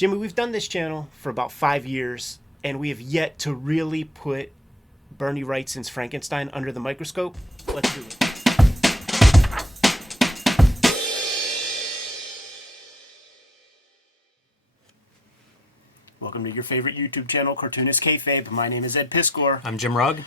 Jimmy, we've done this channel for about 5 years, and we have yet to really put Bernie Wrightson's Frankenstein under the microscope. Let's do it. Welcome to your favorite YouTube channel, Cartoonist Kayfabe. My name is Ed Piskor. I'm Jim Rugg.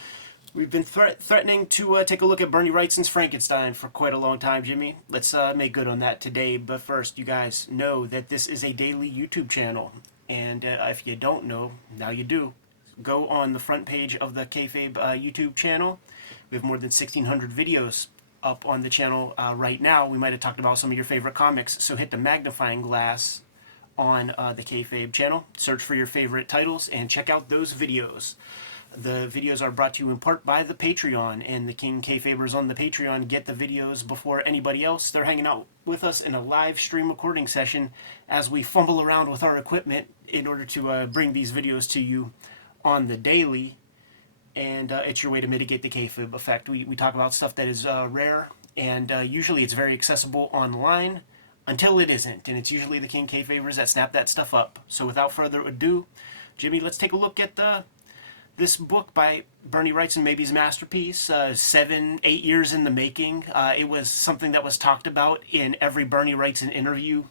We've been threatening to take a look at Bernie Wrightson's Frankenstein for quite a long time, Jimmy. Let's make good on that today. But first, you guys know that this is a daily YouTube channel. And if you don't know, now you do. Go on the front page of the Kayfabe YouTube channel. We have more than 1,600 videos up on the channel right now. We might have talked about some of your favorite comics. So hit the magnifying glass on the Kayfabe channel. Search for your favorite titles and check out those videos. The videos are brought to you in part by the Patreon, and the King Kayfabers on the Patreon get the videos before anybody else. They're hanging out with us in a live stream recording session as we fumble around with our equipment in order to bring these videos to you on the daily. And it's your way to mitigate the Kayfabe effect. We talk about stuff that is rare, and usually it's very accessible online until it isn't. And it's usually the King Kayfabers that snap that stuff up. So without further ado, Jimmy, let's take a look at this book by Bernie Wrightson, maybe his masterpiece, 7, 8 years in the making. It was something that was talked about in every Bernie Wrightson interview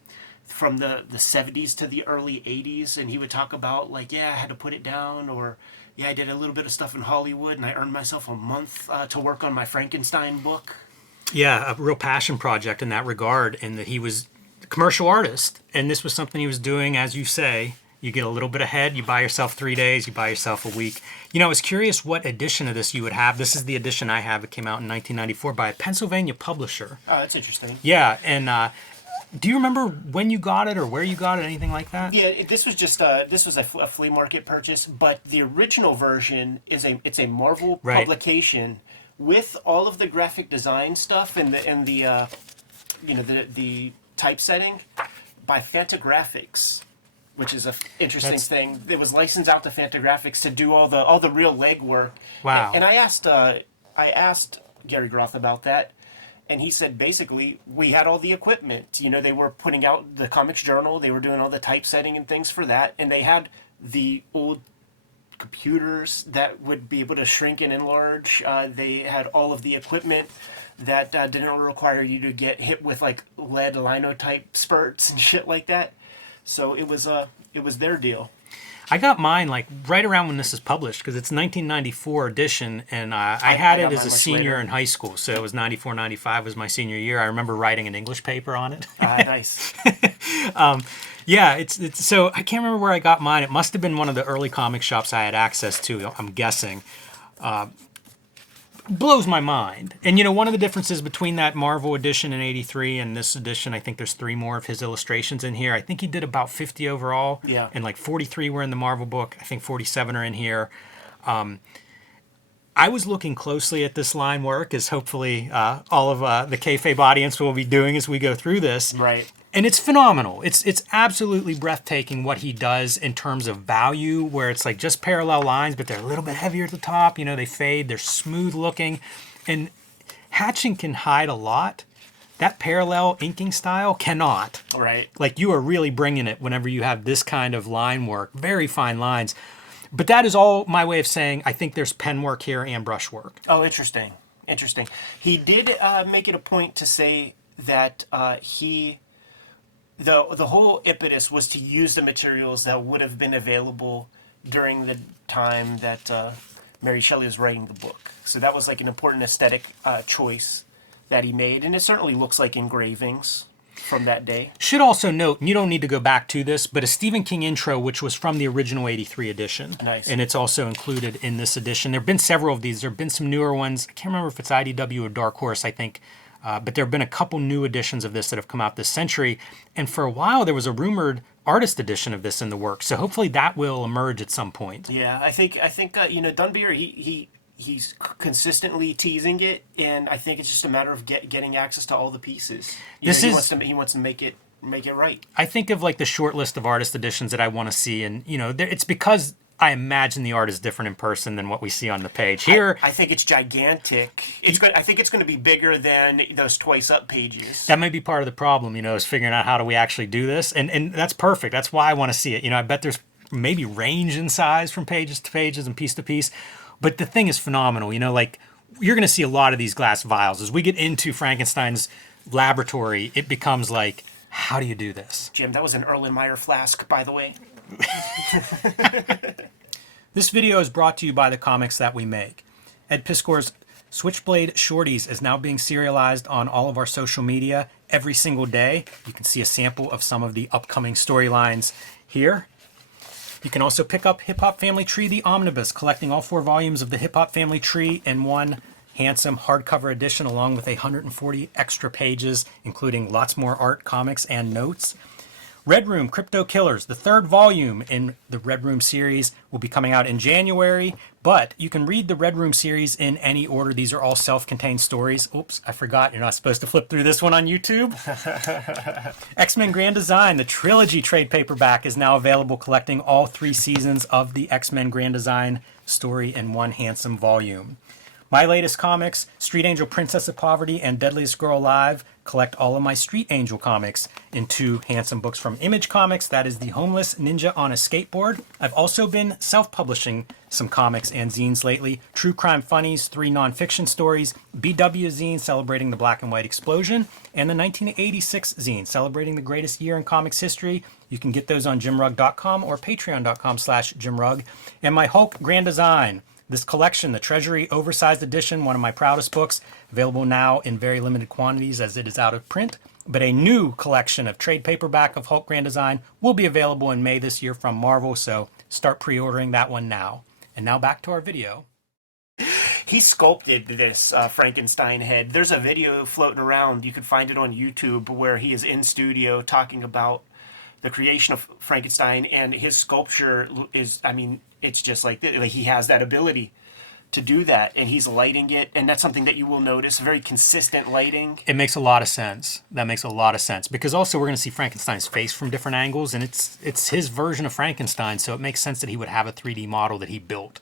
from the 70s to the early 80s. And he would talk about, like, yeah, I had to put it down, or yeah, I did a little bit of stuff in Hollywood, and I earned myself a month to work on my Frankenstein book. Yeah, a real passion project in that regard, in that he was a commercial artist, and this was something he was doing, as you say. You get a little bit ahead, you buy yourself 3 days, you buy yourself a week. You know, I was curious what edition of this you would have. This is the edition I have. It came out in 1994 by a Pennsylvania publisher. Oh, that's interesting. Yeah, and do you remember when you got it or where you got it, anything like that? Yeah, this was just this was a flea market purchase, but the original version is a Marvel publication with all of the graphic design stuff and the the typesetting by Fantagraphics, which is an interesting thing. It was licensed out to Fantagraphics to do all the real legwork. Wow. And I asked Gary Groth about that, and he said basically we had all the equipment. You know, they were putting out the Comics Journal, they were doing all the typesetting and things for that, and they had the old computers that would be able to shrink and enlarge. They had all of the equipment that didn't require you to get hit with like lead linotype spurts and shit like that. So it was their deal. I got mine like right around when this is published, because it's 1994 edition, and I had it as a senior in high school. So it was 94, 95 was my senior year. I remember writing an English paper on it. Nice. Yeah, it's so I can't remember where I got mine. It must have been one of the early comic shops I had access to, I'm guessing. Blows my mind. And you know, one of the differences between that Marvel edition in '83 and this edition, I think there's 3 more of his illustrations in here. I think he did about 50 overall. Yeah. And like 43 were in the Marvel book. I think 47 are in here. I was looking closely at this line work, as hopefully all of the Kayfabe audience will be doing as we go through this. Right. And it's phenomenal. It's absolutely breathtaking what he does in terms of value, where it's like just parallel lines, but they're a little bit heavier at the top. You know, they fade. They're smooth looking. And hatching can hide a lot. That parallel inking style cannot. Right. Like, you are really bringing it whenever you have this kind of line work. Very fine lines. But that is all my way of saying I think there's pen work here and brush work. Oh, interesting. Interesting. He did make it a point to say that the whole impetus was to use the materials that would have been available during the time that Mary Shelley was writing the book. So that was like an important aesthetic choice that he made, and it certainly looks like engravings from that day. Should also note, and you don't need to go back to this, but a Stephen King intro, which was from the original '83 edition. Nice. And it's also included in this edition. There have been several of these. There have been some newer ones. I can't remember if it's IDW or Dark Horse, I think. But there have been a couple new editions of this that have come out this century. And for a while, there was a rumored artist edition of this in the works. So hopefully that will emerge at some point. Yeah, I think Dunbier, he's consistently teasing it, and I think it's just a matter of getting access to all the pieces. He wants to make it right. I think of like the short list of artist editions that I want to see, and you know, it's because I imagine the art is different in person than what we see on the page. Here, I think it's gigantic. I think it's going to be bigger than those Twice Up pages. that may be part of the problem, is figuring out how do we actually do this. And that's perfect. That's why I want to see it. I bet there's maybe range in size from pages to pages and piece to piece. But the thing is phenomenal. Like you're going to see a lot of these glass vials. As we get into Frankenstein's laboratory, it becomes like, how do you do this? Jim, that was an Erlenmeyer flask, by the way. This video is brought to you by the comics that we make. Ed Piskor's Switchblade Shorties is now being serialized on all of our social media every single day. You can see a sample of some of the upcoming storylines here. You can also pick up Hip Hop Family Tree, the Omnibus, collecting all 4 volumes of the Hip Hop Family Tree in one handsome hardcover edition, along with 140 extra pages, including lots more art, comics, and notes. Red Room Crypto Killers, the 3rd volume in the Red Room series, will be coming out in January, but you can read the Red Room series in any order. These are all self-contained stories. Oops, I forgot. You're not supposed to flip through this one on YouTube. X-Men Grand Design, the trilogy trade paperback, is now available, collecting all 3 seasons of the X-Men Grand Design story in one handsome volume. My latest comics, Street Angel Princess of Poverty and Deadliest Girl Alive, collect all of my Street Angel comics in 2 handsome books from Image Comics. That is The Homeless Ninja on a Skateboard. I've also been self-publishing some comics and zines lately. True Crime Funnies, 3 nonfiction stories, BW zine celebrating the black and white explosion, and the 1986 zine celebrating the greatest year in comics history. You can get those on jimrugg.com or patreon.com/jimrugg. And my Hulk Grand Design. This collection, the Treasury Oversized Edition, one of my proudest books, available now in very limited quantities as it is out of print. But a new collection of trade paperback of Hulk Grand Design will be available in May this year from Marvel, so start pre-ordering that one now. And now back to our video. He sculpted this Frankenstein head. There's a video floating around. You can find it on YouTube where he is in studio talking about the creation of Frankenstein, and his sculpture is, it's just like this. Like, he has that ability to do that, and he's lighting it, and that's something that you will notice, very consistent lighting. It makes a lot of sense. That makes a lot of sense, because also we're going to see Frankenstein's face from different angles, and it's his version of Frankenstein, so it makes sense that he would have a 3D model that he built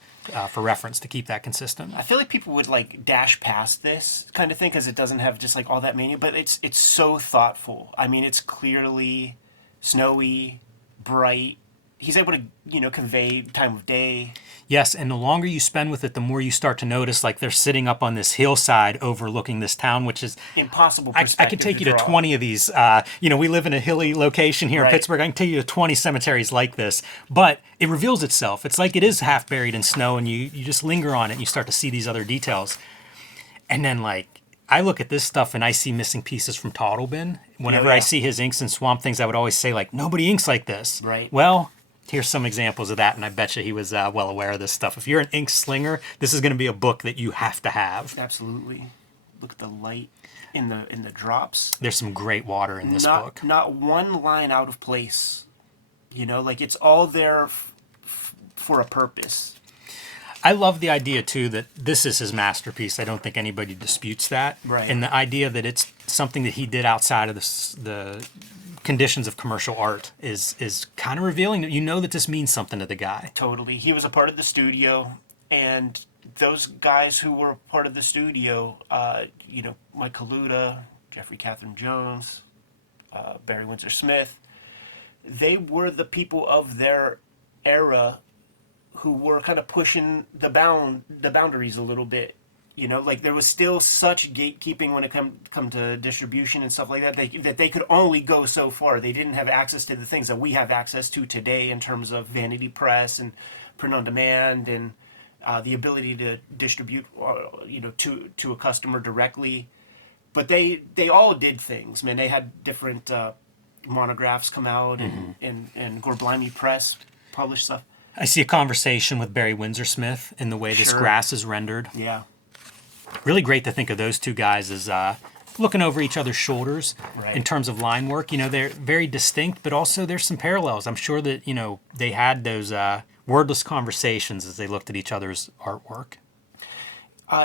for reference to keep that consistent. I feel like people would like dash past this kind of thing because it doesn't have just like all that mania, but it's so thoughtful. It's clearly snowy, bright. He's able to, convey time of day. Yes, and the longer you spend with it, the more you start to notice, like, they're sitting up on this hillside overlooking this town, which is impossible I perspective. could take you to draw. 20 of these. We live in a hilly location here in Pittsburgh. I can take you to 20 cemeteries like this, but it reveals itself. It's like it is half buried in snow, and you just linger on it, and you start to see these other details. And then, I look at this stuff and I see missing pieces from Toddlebin. Whenever I see his inks and Swamp Things, I would always say, nobody inks like this. Right. Well, here's some examples of that, and I bet you he was well aware of this stuff. If you're an ink slinger, this is going to be a book that you have to have. Absolutely. Look at the light in the drops. There's some great water in this book. Not one line out of place. It's all there for a purpose. I love the idea, too, that this is his masterpiece. I don't think anybody disputes that. Right. And the idea that it's something that he did outside of the conditions of commercial art is kind of revealing that that this means something to the guy. Totally. He was a part of the studio, and those guys who were part of the studio, Mike Kaluta, Jeffrey Catherine Jones, Barry Windsor Smith, they were the people of their era who were kind of pushing the boundaries a little bit. There was still such gatekeeping when it come to distribution and stuff like that, that they could only go so far. They didn't have access to the things that we have access to today in terms of vanity press and print on demand and the ability to distribute, to a customer directly. But they all did things. Man, they had different monographs come out, and Gore Blimey Press published stuff. I see a conversation with Barry Windsor Smith in the way this grass is rendered. Yeah. Really great to think of those two guys as looking over each other's shoulders in terms of line work. They're very distinct, but also there's some parallels. I'm sure that, they had those wordless conversations as they looked at each other's artwork.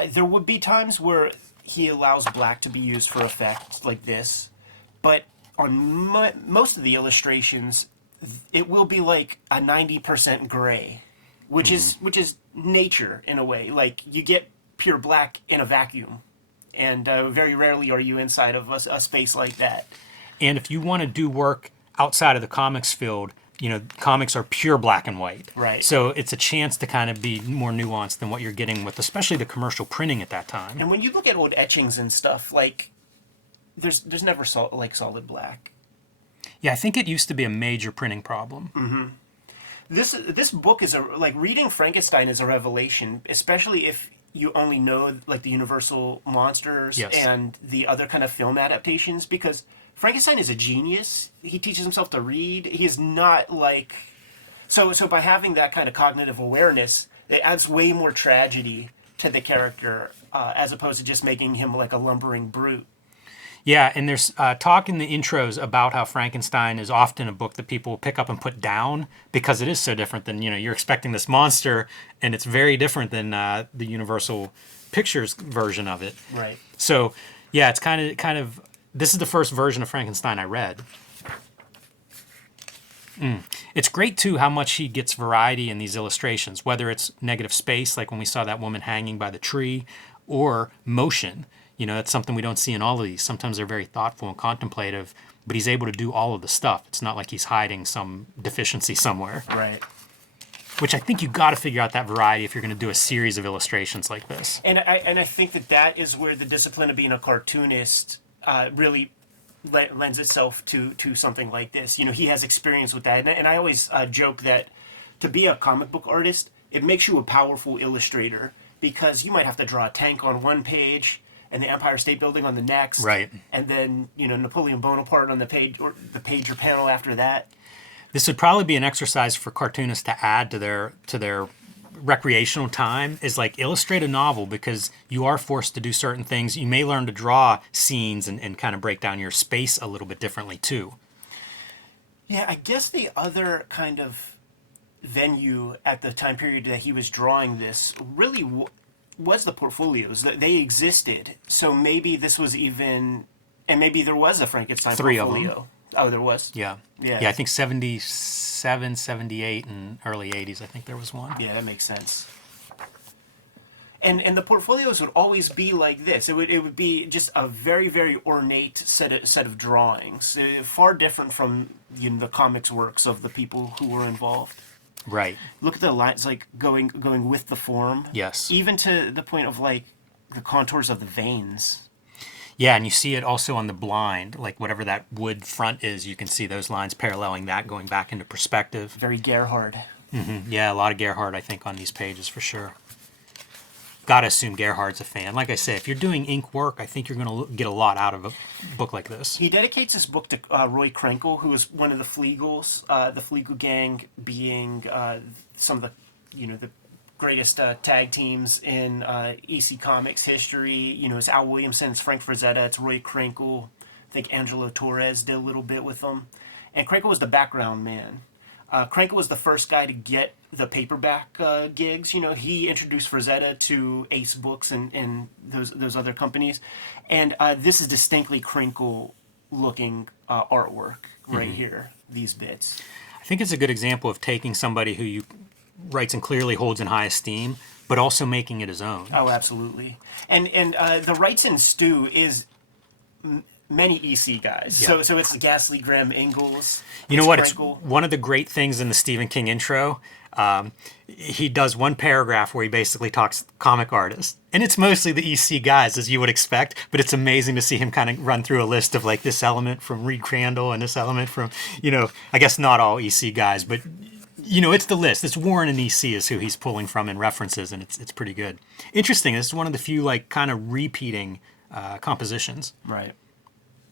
There would be times where he allows black to be used for effect like this, but on most of the illustrations, it will be like a 90% gray. which is nature in a way. Like you get pure black in a vacuum, and very rarely are you inside of a space like that. And if you want to do work outside of the comics field, comics are pure black and white. Right. So it's a chance to kind of be more nuanced than what you're getting with, especially the commercial printing at that time. And when you look at old etchings and stuff, like there's never solid black. Yeah, I think it used to be a major printing problem. This book is reading Frankenstein is a revelation, especially if you only know like the Universal monsters Yes. and the other kind of film adaptations, because Frankenstein is a genius. He teaches himself to read. He is not like so by having that kind of cognitive awareness, it adds way more tragedy to the character as opposed to just making him like a lumbering brute. Yeah, and there's talk in the intros about how Frankenstein is often a book that people will pick up and put down because it is so different than, you're expecting this monster, and it's very different than the Universal Pictures version of it. Right. So, yeah, it's kind of this is the first version of Frankenstein I read. It's great, too, how much he gets variety in these illustrations, whether it's negative space, like when we saw that woman hanging by the tree, or motion. That's something we don't see in all of these. Sometimes they're very thoughtful and contemplative, but he's able to do all of the stuff. It's not like he's hiding some deficiency somewhere. Right. Which I think you got to figure out that variety if you're going to do a series of illustrations like this. And I think that is where the discipline of being a cartoonist really lends itself to something like this. He has experience with that. And I always joke that to be a comic book artist, it makes you a powerful illustrator, because you might have to draw a tank on one page and the Empire State Building on the next. Right. And then, Napoleon Bonaparte on the page or or panel after that. This would probably be an exercise for cartoonists to add to their recreational time, is like illustrate a novel, because you are forced to do certain things. You may learn to draw scenes and kind of break down your space a little bit differently too. Yeah, I guess the other kind of venue at the time period that he was drawing this really was the portfolios. They existed. So maybe this was even, and maybe there was a Frankenstein 3 portfolio. of them. Oh, there was? Yeah. Yeah. Yeah, I think 77, 78, and early 80s, I think there was one. Yeah, that makes sense. And the portfolios would always be like this. It would be just a very, very ornate set of drawings, far different from the comics works of the people who were involved. Right. Look at the lines, like going with the form. Yes. Even to the point of like the contours of the veins. Yeah, and you see it also on the blind, like whatever that wood front is, you can see those lines paralleling that, going back into perspective. Very Gerhard. Yeah, a lot of Gerhard, I think, on these pages for sure. Gotta assume Gerhard's a fan. Like I say, if you're doing ink work, I think you're going to get a lot out of a book like this. He dedicates this book to Roy Krenkel, who was one of the Flegels, the Flegel gang being some of the greatest tag teams in EC Comics history. It's Al Williamson, it's Frank Frazetta, it's Roy Krenkel. I think Angelo Torres did a little bit with them. And Krenkel was the background man. Krenkel was the first guy to get the paperback gigs. He introduced Frazetta to Ace Books and those other companies. And this is distinctly Krenkel-looking artwork right here, these bits. I think it's a good example of taking somebody who WRIGHTSON clearly holds in high esteem, but also making it his own. Oh, absolutely. And the WRIGHTSON stew is many EC guys. Yeah. So it's Ghastly, Grimm, Ingalls. You know what? Krenkel. It's one of the great things in the Stephen King intro. He does one paragraph where he basically talks comic artists. And it's mostly the EC guys, as you would expect. But it's amazing to see him kind of run through a list of like this element from Reed Crandall and this element from, I guess not all EC guys, but it's the list. It's Warren and EC is who he's pulling from in references, and it's pretty good. Interesting. This is one of the few like kind of repeating compositions. Right.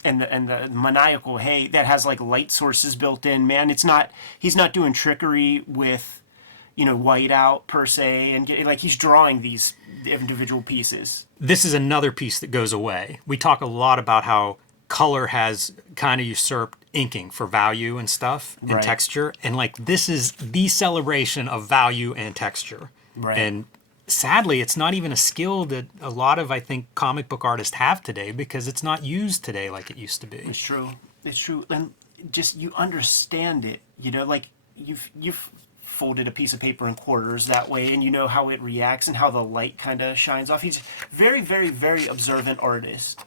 And the maniacal, hey, that has like light sources built in, man. He's not doing trickery with, whiteout per se, and he's drawing these individual pieces. This is another piece that goes away. We talk a lot about how color has kind of usurped inking for value and stuff and Right. texture, and like this is the celebration of value and texture. Right. And sadly, it's not even a skill that a lot of, I think, comic book artists have today, because it's not used today like it used to be. It's true. And just you understand it, like you've folded a piece of paper in quarters that way, and you know how it reacts and how the light kind of shines off. He's very, very, very observant artist.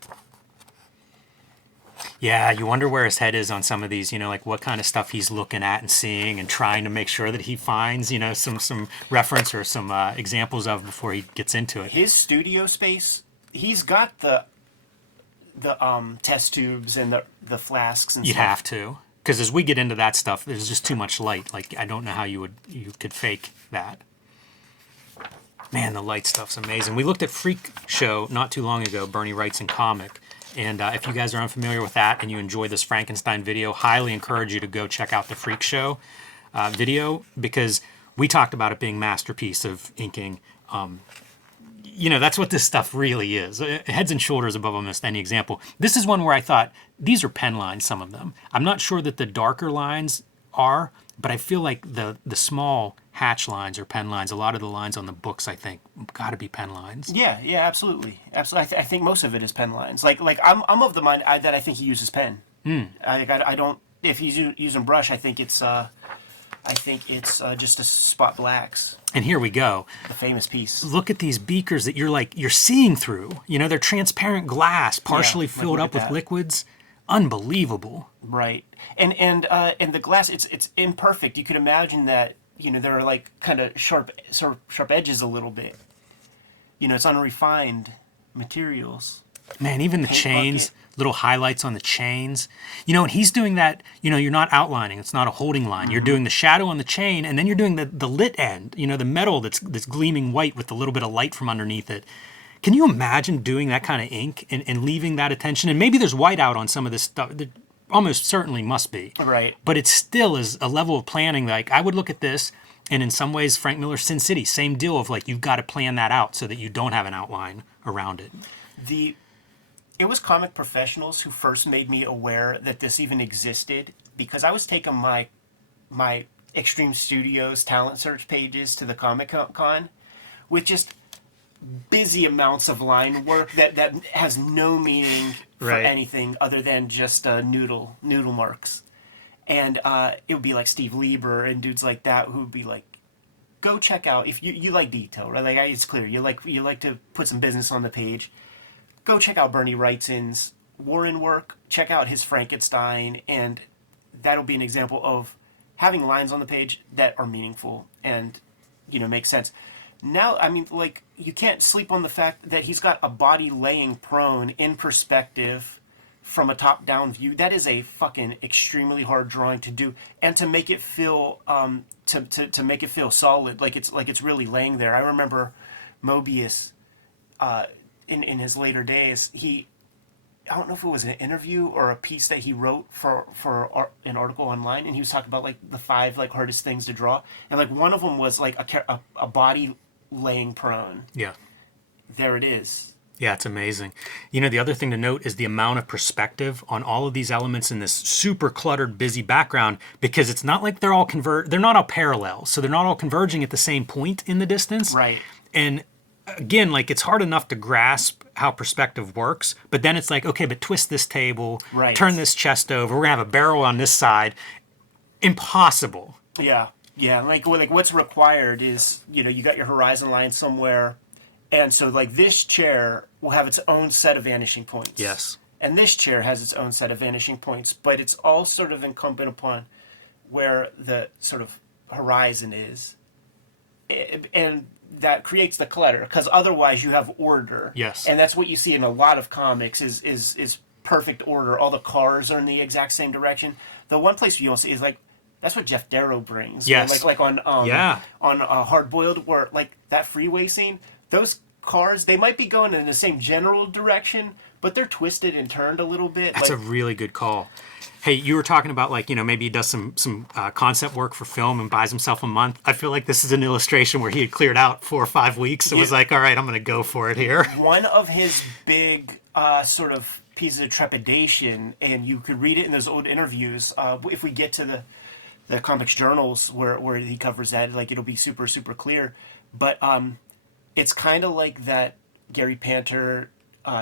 Yeah, you wonder where his head is on some of these, like what kind of stuff he's looking at and seeing and trying to make sure that he finds, some reference or some examples of before he gets into it. His studio space, he's got the test tubes and the flasks and You'd stuff. have to, because as we get into that stuff, there's just too much light. Like, I don't know how you could fake that. Man, the light stuff's amazing. We looked at Freak Show not too long ago, Bernie WRIGHTSON comic. And if you guys are unfamiliar with that and you enjoy this Frankenstein video, highly encourage you to go check out the Freak Show video, because we talked about it being masterpiece of inking. That's what this stuff really is. Heads and shoulders above almost any example. This is one where I thought, these are pen lines, some of them. I'm not sure that the darker lines are, but I feel like the small hatch lines are pen lines. A lot of the lines on the books, I think, got to be pen lines. Yeah, absolutely. Absolutely. I think most of it is pen lines. Like I'm of the mind that I think he uses pen. I don't, if he's using brush, I think it's just a spot blacks. And here we go. The famous piece. Look at these beakers that you're seeing through. They're transparent glass, partially filled up with liquids. Unbelievable. Right. And the glass, it's imperfect. You could imagine that, there are like kind of sharp edges a little bit. It's unrefined materials. Man, even the Paint chains, bucket. little highlights on the chains. And he's doing that, you're not outlining. It's not a holding line. You're doing the shadow on the chain, and then you're doing the lit end, the metal that's gleaming white with a little bit of light from underneath it. Can you imagine doing that kind of ink and leaving that attention? And maybe there's whiteout on some of this stuff. There almost certainly must be. Right. But it still is a level of planning. Like, I would look at this, and in some ways, Frank Miller's Sin City, same deal of like, you've got to plan that out so that you don't have an outline around it. It was comic professionals who first made me aware that this even existed, because I was taking my Extreme Studios talent search pages to the Comic Con with just busy amounts of line work that has no meaning for anything other than just noodle marks. And it would be like Steve Lieber and dudes like that who would be like, go check out, if you like detail, right? Like, it's clear you like to put some business on the page. Go check out Bernie WRIGHTSON's Warren work. Check out his Frankenstein, and that'll be an example of having lines on the page that are meaningful and make sense. Now, I mean, like, you can't sleep on the fact that he's got a body laying prone in perspective from a top-down view. That is a fucking extremely hard drawing to do, and to make it feel to make it feel solid, like it's really laying there. I remember Mobius in his later days. I don't know if it was an interview or a piece that he wrote for an article online, and he was talking about like the 5 like hardest things to draw, and like one of them was like a body laying prone. Yeah. There it is. Yeah, it's amazing. The other thing to note is the amount of perspective on all of these elements in this super cluttered, busy background, because it's not like they're not all parallel, so they're not all converging at the same point in the distance. Right. And again, like, it's hard enough to grasp how perspective works, but then it's like, okay, but twist this table, turn this chest over, we're gonna have a barrel on this side. Impossible. Yeah. Like what's required is, you got your horizon line somewhere, and so like this chair will have its own set of vanishing points. Yes. And this chair has its own set of vanishing points, but it's all sort of incumbent upon where the sort of horizon is, and that creates the clutter, because otherwise you have order. Yes. And that's what you see in a lot of comics is perfect order. All the cars are in the exact same direction. The one place you don't see is like, that's what Jeff Darrow brings. Yes. Like on Hard Boiled, where like that freeway scene, those cars, they might be going in the same general direction, but they're twisted and turned a little bit. That's a really good call. Hey, you were talking about like, maybe he does some concept work for film and buys himself a month. I feel like this is an illustration where he had cleared out 4 or 5 weeks and was like, all right, I'm going to go for it here. One of his big sort of pieces of trepidation, and you could read it in those old interviews, if we get to the comics journals where he covers that, like, it'll be super, super clear. But it's kind of like that Gary Panter,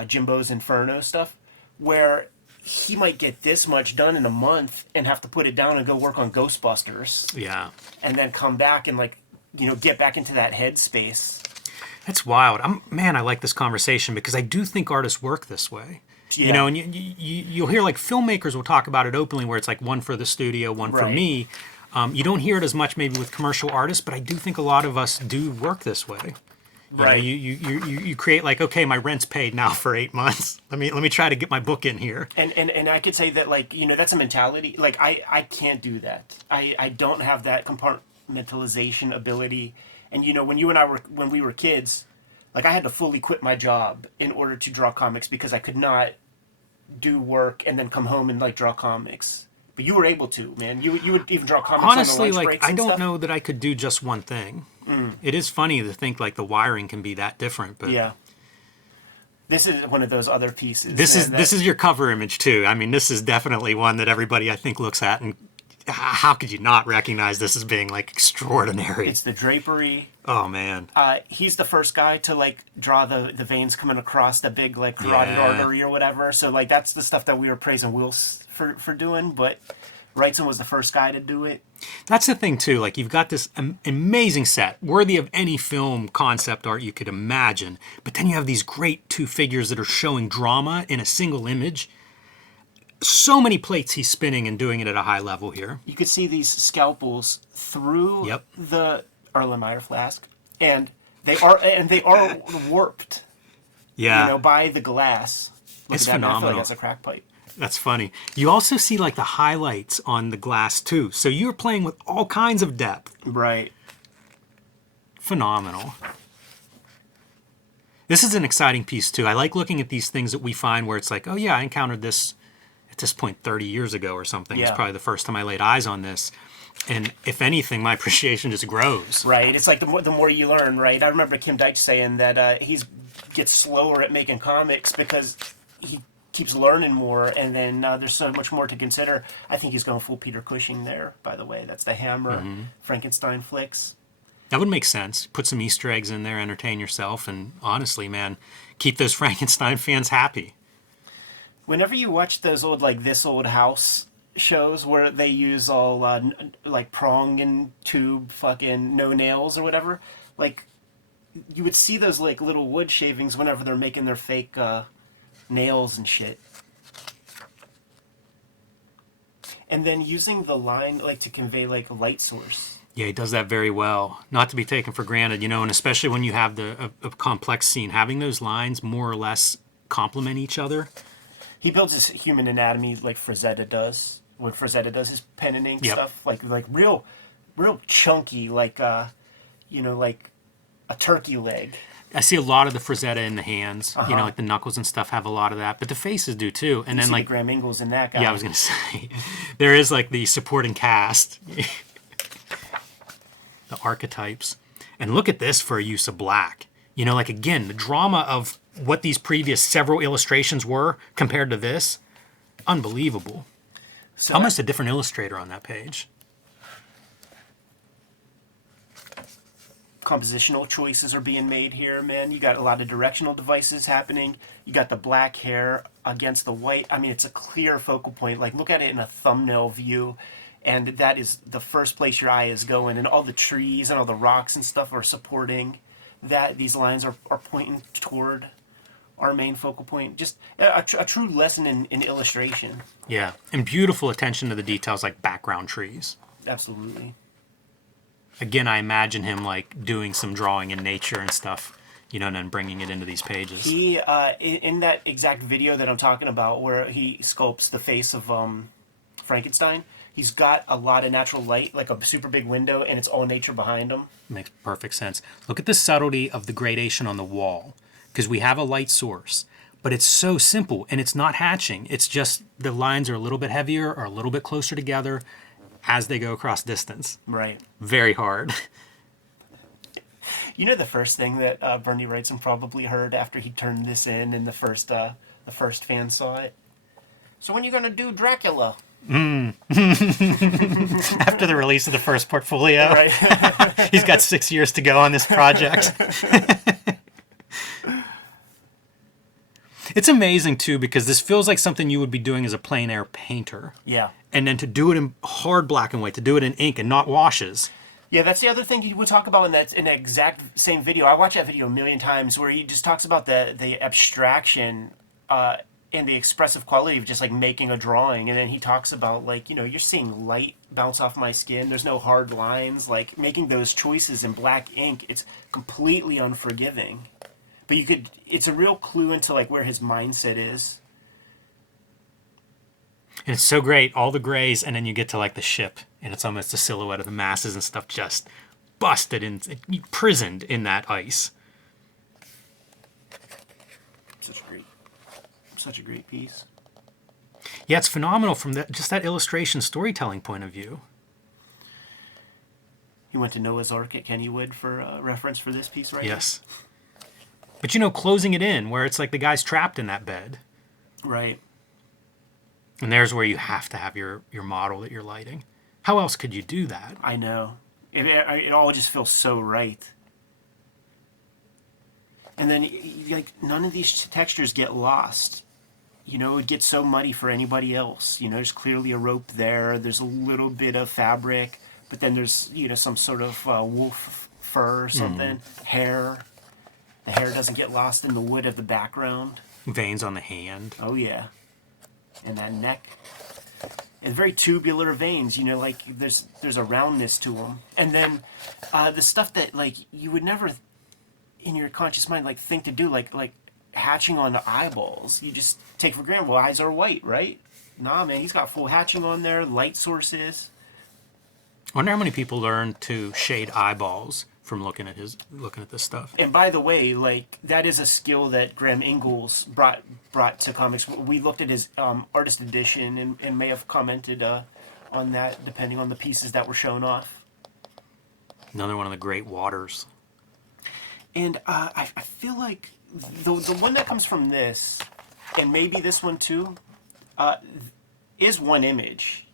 Jimbo's Inferno stuff, where he might get this much done in a month and have to put it down and go work on Ghostbusters. Yeah. And then come back and like, get back into that headspace. That's wild. Man, I like this conversation because I do think artists work this way. Yeah. And you'll hear like filmmakers will talk about it openly where it's like one for the studio, one for me. You don't hear it as much maybe with commercial artists, but I do think a lot of us do work this way. Right. You create like, okay, my rent's paid now for 8 months. Let me try to get my book in here. And I could say that like, that's a mentality. Like I can't do that. I don't have that compartmentalization ability. And when you and I when we were kids, like I had to fully quit my job in order to draw comics because I could not do work and then come home and like draw comics. But you were able to, man. You would even draw comics honestly, on the lunch like breaks I and don't stuff. know that I could do just one thing. It is funny to think like the wiring can be that different, but Yeah. This is one of those other pieces. this is your cover image too. I mean, this is definitely one that everybody I think looks at and how could you not recognize this as being like extraordinary? It's the drapery. Oh man. He's the first guy to like draw the veins coming across the big like carotid artery or whatever. So like that's the stuff that we were praising Will for doing, but WRIGHTSON was the first guy to do it. That's the thing too. Like you've got this amazing set, worthy of any film concept art you could imagine. But then you have these great two figures that are showing drama in a single image. So many plates he's spinning and doing it at a high level here. You could see these scalpels through the Erlenmeyer flask, and they are warped. Yeah, by the glass. Look it's at that, man. I feel phenomenal. like that's a crack pipe. That's funny. You also see like the highlights on the glass too. So you're playing with all kinds of depth. Right. Phenomenal. This is an exciting piece too. I like looking at these things that we find where it's like, oh yeah, I encountered this at this point 30 years ago or something. Yeah. It's probably the first time I laid eyes on this. And if anything, my appreciation just grows. Right. It's like the more you learn, right? I remember Kim Deitch saying that he gets slower at making comics because he keeps learning more, and then there's so much more to consider. I think he's going full Peter Cushing there, by the way. That's the Hammer Frankenstein flicks. That would make sense. Put some Easter eggs in there, entertain yourself, and honestly, man, keep those Frankenstein fans happy. Whenever you watch those old, like, This Old House shows where they use all, like, prong and tube fucking no nails or whatever, like, you would see those, like, little wood shavings whenever they're making their fake, nails and shit. And then using the line, like, to convey, like, a light source. Yeah, he does that very well. Not to be taken for granted, and especially when you have a complex scene, having those lines more or less complement each other. He builds his human anatomy like Frazetta does. When Frazetta does his pen and ink stuff, like real chunky, like like a turkey leg. I see a lot of the Frazetta in the hands. Like the knuckles and stuff have a lot of that, but the faces do too. And then like Graham Ingles in that guy. Yeah, I was gonna say there is like the supporting cast, the archetypes, and look at this for a use of black. Like again, the drama of what these previous several illustrations were compared to this, unbelievable. So Almost a different illustrator on that page. compositional choices are being made here, man. You got a lot of directional devices happening. You got the black hair against the white. I mean, it's a clear focal point. Like, look at it in a thumbnail view, and that is the first place your eye is going. And all the trees and all the rocks and stuff are supporting that. These lines are pointing toward our main focal point. Just a true lesson in illustration. Yeah, and beautiful attention to the details like background trees. Absolutely. Again, I imagine him like doing some drawing in nature and stuff, and then bringing it into these pages. He, in that exact video that I'm talking about where he sculpts the face of Frankenstein, he's got a lot of natural light, like a super big window, and it's all nature behind him. Makes perfect sense. Look at the subtlety of the gradation on the wall, because we have a light source, but it's so simple, and it's not hatching. It's just the lines are a little bit heavier or a little bit closer together as they go across distance. Right. Very hard. The first thing that Bernie WRIGHTSON probably heard after he turned this in, and the first fan saw it. So when are you gonna do Dracula? After the release of the first portfolio, Right. He's got 6 years to go on this project. It's amazing too because this feels like something you would be doing as a plein air painter. Yeah. And then to do it in hard black and white, to do it in ink and not washes. Yeah, that's the other thing he would talk about in that exact same video. I watched that video a million times where he just talks about the abstraction and the expressive quality of just like making a drawing. And then he talks about like, you know, you're seeing light bounce off my skin. There's no hard lines. Like making those choices in black ink, it's completely unforgiving. But it's a real clue into like where his mindset is. And it's so great, all the grays, and then you get to like the ship, and it's almost a silhouette of the masses and stuff just busted and imprisoned in that ice. Such a great piece. Yeah, it's phenomenal from just that illustration storytelling point of view. He went to Noah's Ark at Kennywood for reference for this piece, right? Yes. But you know, closing it in, where it's like the guy's trapped in that bed. Right. And there's where you have to have your model that you're lighting. How else could you do that? I know. It all just feels so right. And then, like, none of these textures get lost. You know, it gets so muddy for anybody else. You know, there's clearly a rope there. There's a little bit of fabric. But then there's, you know, some sort of wolf fur or something. Hair. The hair doesn't get lost in the wood of the background. Veins on the hand. Oh, yeah. And that neck. And very tubular veins, you know, like there's a roundness to them. And then the stuff that, like, you would never, in your conscious mind, like, think to do, like hatching on the eyeballs. You just take for granted, well, eyes are white, right? Nah, man, he's got full hatching on there, light sources. I wonder how many people learn to shade eyeballs from looking at this stuff. And by the way, like, that is a skill that Graham Ingalls brought to comics. We looked at his artist edition and may have commented on that, depending on the pieces that were shown off. Another one of the great waters. And I feel like the one that comes from this, and maybe this one too, is one image,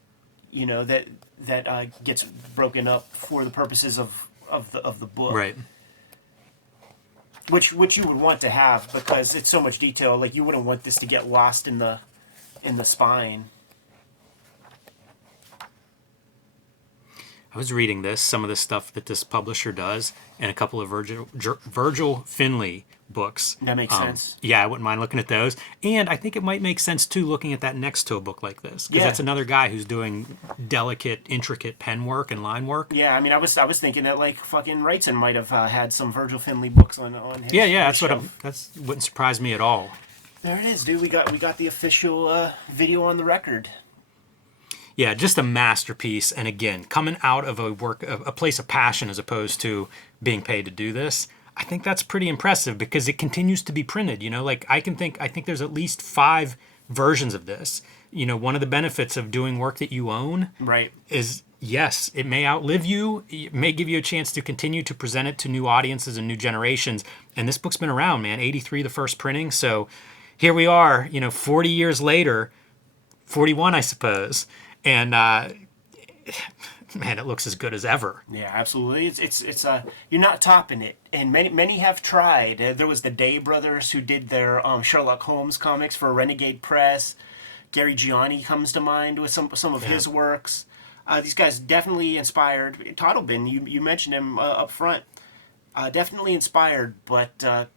you know, that gets broken up for the purposes of the book, Right? Which you would want to have because it's so much detail. Like you wouldn't want this to get lost in the spine. I was reading some of the stuff that this publisher does, and a couple of Virgil Finlay books. That makes sense. Yeah, I wouldn't mind looking at those. And I think it might make sense, too, looking at that next to a book like this. Because that's another guy who's doing delicate, intricate pen work and line work. Yeah, I mean, I was thinking that, like, fucking WRIGHTSON might have had some Virgil Finlay books on his that's shelf. that wouldn't surprise me at all. There it is, dude. We got the official video on the record. Yeah, just a masterpiece. And again, coming out of a place of passion as opposed to being paid to do this, I think that's pretty impressive because it continues to be printed. You know, like I think there's at least 5 versions of this. You know, one of the benefits of doing work that you own, right, is yes, it may outlive you. It may give you a chance to continue to present it to new audiences and new generations. And this book's been around, man. 83, the first printing. So here we are, you know, 40 years later, 41, I suppose. And man, it looks as good as ever. Yeah, absolutely. It's you're not topping it, and many have tried. There was the Day brothers who did their Sherlock Holmes comics for Renegade Press. Gary Gianni comes to mind with some of his works. These guys definitely inspired. Toddelbin, you mentioned him up front. Definitely inspired, but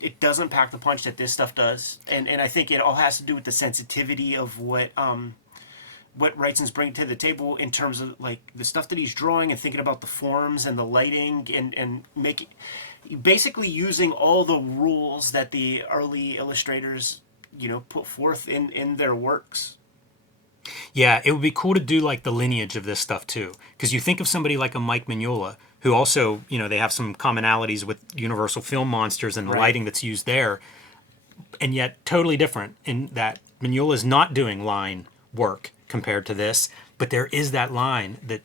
it doesn't pack the punch that this stuff does, and I think it all has to do with the sensitivity of what WRIGHTSON's bringing to the table in terms of like the stuff that he's drawing and thinking about the forms and the lighting and making basically using all the rules that the early illustrators, you know, put forth in their works. Yeah, it would be cool to do like the lineage of this stuff too, because you think of somebody like a Mike Mignola, who also, you know, they have some commonalities with Universal Film Monsters and the lighting that's used there, and yet totally different in that Mignola is not doing line work compared to this, but there is that line that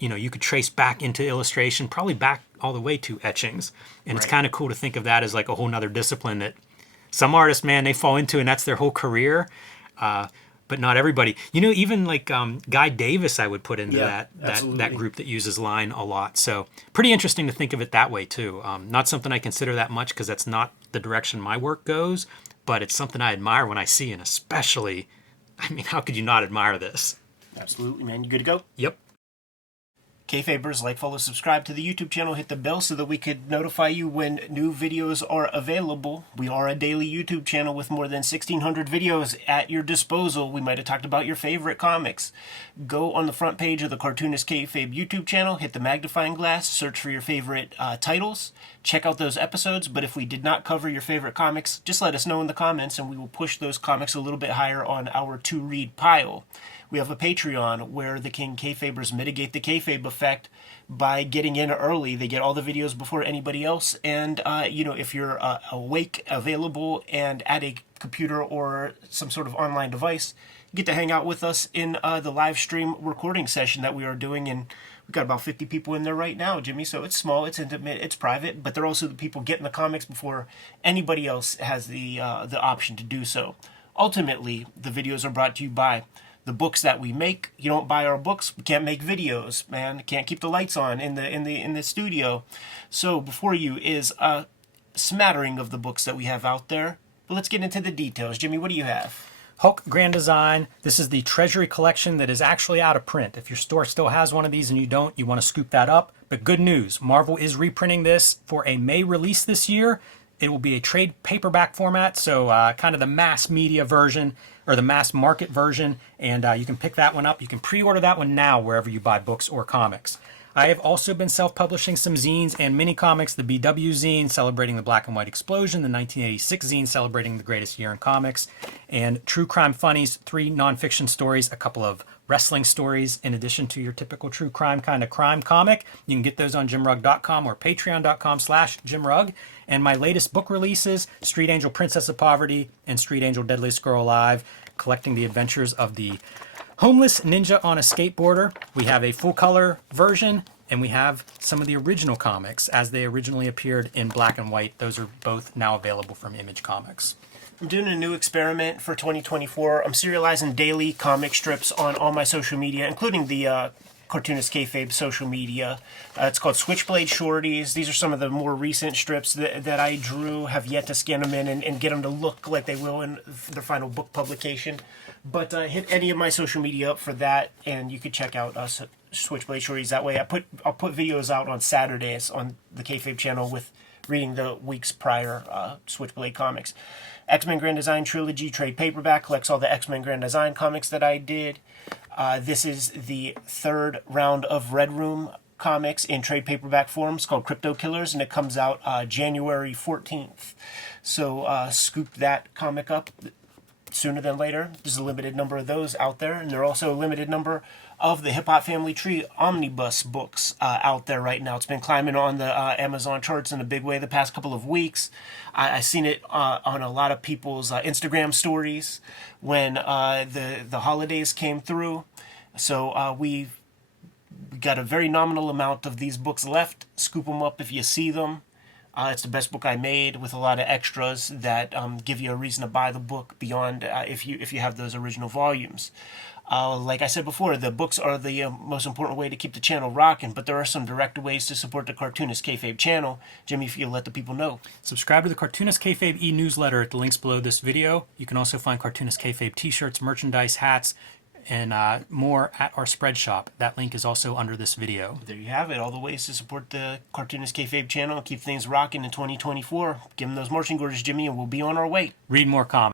you know you could trace back into illustration, probably back all the way to etchings, and it's kind of cool to think of that as like a whole nother discipline that some artists, man, they fall into, and that's their whole career. But not everybody. You know, even like Guy Davis, I would put into that group that uses line a lot. So pretty interesting to think of it that way too. Not something I consider that much because that's not the direction my work goes, but it's something I admire when I see, and especially, I mean, how could you not admire this? Absolutely, man. You good to go? Yep. Kayfabers, like, follow, subscribe to the YouTube channel, hit the bell so that we could notify you when new videos are available. We are a daily YouTube channel with more than 1,600 videos at your disposal. We might have talked about your favorite comics. Go on the front page of the Cartoonist Kayfabe YouTube channel, hit the magnifying glass, search for your favorite titles, check out those episodes. But if we did not cover your favorite comics, just let us know in the comments and we will push those comics a little bit higher on our to-read pile. We have a Patreon where the King Kayfabers mitigate the kayfabe effect by getting in early. They get all the videos before anybody else. And, if you're awake, available, and at a computer or some sort of online device, you get to hang out with us in the live stream recording session that we are doing. And we've got about 50 people in there right now, Jimmy. So it's small, it's intimate, it's private, but they're also the people getting the comics before anybody else has the option to do so. Ultimately, the videos are brought to you by the books that we make. You don't buy our books, we can't make videos, man. Can't keep the lights on in the studio. So before you is a smattering of the books that we have out there. But let's get into the details. Jimmy, what do you have? Hulk Grand Design. This is the Treasury collection that is actually out of print. If your store still has one of these and you don't, you want to scoop that up. But good news, Marvel is reprinting this for a May release this year. It will be a trade paperback format, so kind of the mass media version or the mass market version, and you can pick that one up. You can pre-order that one now wherever you buy books or comics. I have also been self-publishing some zines and mini comics, the BW zine celebrating the black and white explosion, the 1986 zine celebrating the greatest year in comics, and True Crime Funnies, 3 nonfiction stories, a couple of wrestling stories in addition to your typical true crime kind of crime comic. You can get those on jimrugg.com or patreon.com/jimrugg. And my latest book releases, Street Angel Princess of Poverty and Street Angel Deadliest Girl Alive, collecting the adventures of the homeless ninja on a skateboarder. We have a full color version, and we have some of the original comics as they originally appeared in black and white. Those are both now available from Image Comics. I'm doing a new experiment for 2024. I'm serializing daily comic strips on all my social media, including the Cartoonist Kayfabe social media. It's called Switchblade Shorties. These are some of the more recent strips that I drew. Have yet to scan them in and get them to look like they will in their final book publication. But hit any of my social media up for that, and you could check out us Switchblade Shorties that way. I'll put videos out on Saturdays on the Kayfabe channel with reading the week's prior Switchblade comics. X-Men Grand Design Trilogy trade paperback collects all the X-Men Grand Design comics that I did. This is the third round of Red Room comics in trade paperback form. It's called Crypto Killers, and it comes out January 14th. So scoop that comic up sooner than later. There's a limited number of those out there, and there are also a limited number of the Hip Hop Family Tree omnibus books out there right now. It's been climbing on the Amazon charts in a big way the past couple of weeks. I've seen it on a lot of people's Instagram stories when the holidays came through. So we got a very nominal amount of these books left. Scoop them up if you see them. It's the best book I made with a lot of extras that give you a reason to buy the book beyond if you have those original volumes. Like I said before, the books are the most important way to keep the channel rocking, but there are some direct ways to support the Cartoonist Kayfabe channel. Jimmy, if you'll let the people know. Subscribe to the Cartoonist Kayfabe e-newsletter at the links below this video. You can also find Cartoonist Kayfabe t-shirts, merchandise, hats, and more at our spread shop. That link is also under this video. There you have it, all the ways to support the Cartoonist Kayfabe channel and keep things rocking in 2024. Give them those marching orders, Jimmy, and we'll be on our way. Read more comics.